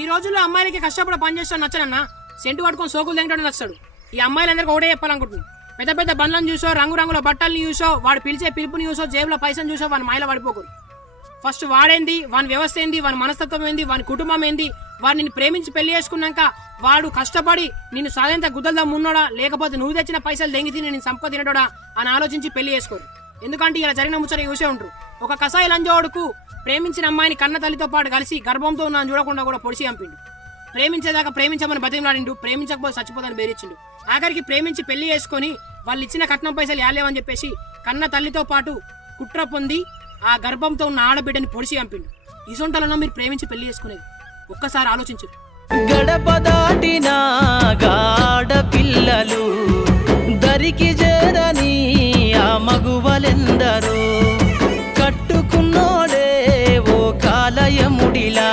ఈ రోజుల్లో అమ్మాయిలకి కష్టపడి పని చేస్తాడు నచ్చనన్నా, సెంటు పట్టుకొని సోకులు తింటాడు నచ్చాడు. ఈ అమ్మాయిలందరికీ ఒకటే చెప్పాలనుకుంటున్నాను, పెద్ద పెద్ద బండ్లను చూసో, రంగురంగుల బట్టల్ని చూసో, వాడు పిలిచే పిలుపుని చూసో, జేబులో పైసలు చూసో వాని మాయలో పడిపోకూడదు. ఫస్ట్ వాడేంది, వాని వ్యవస్థ ఏంది, వాని మనస్తత్వం ఏంది, వాని కుటుంబం ఏంది, వాడు నిన్ను ప్రేమించి పెళ్లి చేసుకున్నాక వాడు కష్టపడి నిన్ను సాయంత్రం గుద్దలదా ఉన్నోడా, లేకపోతే నువ్వు తెచ్చిన పైసలు దెంగి తిని నేను సంపద తినడోడా అని ఆలోచించి పెళ్లి చేసుకోరు. ఎందుకంటే ఇలా జరిగిన ముచ్చట చూసే ఉంటారు. ఒక కసాయి లంజోడుకు ప్రేమించిన అమ్మాయిని కన్న తల్లితో పాటు కలిసి గర్భంతో ఉన్నాను చూడకుండా కూడా పొడిచి చంపిండు. ప్రేమించేదాకా ప్రేమించమని బతిమలాడిండు, ప్రేమించకపోతే చచ్చిపోతాను బేరిచ్చిండు. ఆఖరికి ప్రేమించి పెళ్లి చేసుకుని వాళ్ళు ఇచ్చిన కట్నం పైసలు యాలేవని చెప్పేసి కన్న తల్లితో పాటు కుట్ర పొంది ఆ గర్భంతో ఉన్న ఆడబిడ్డని పొడిచి చంపిండు. ఇసొంటలనో మీరు ప్రేమించి పెళ్లి చేసుకునేది, ఒక్కసారి ఆలోచించు. గడప దాటిన గాడ పిల్లలు దరికి చేరని ఆ మగువలెందరో, కట్టుకున్నోడే ఓ కాలయముడిలా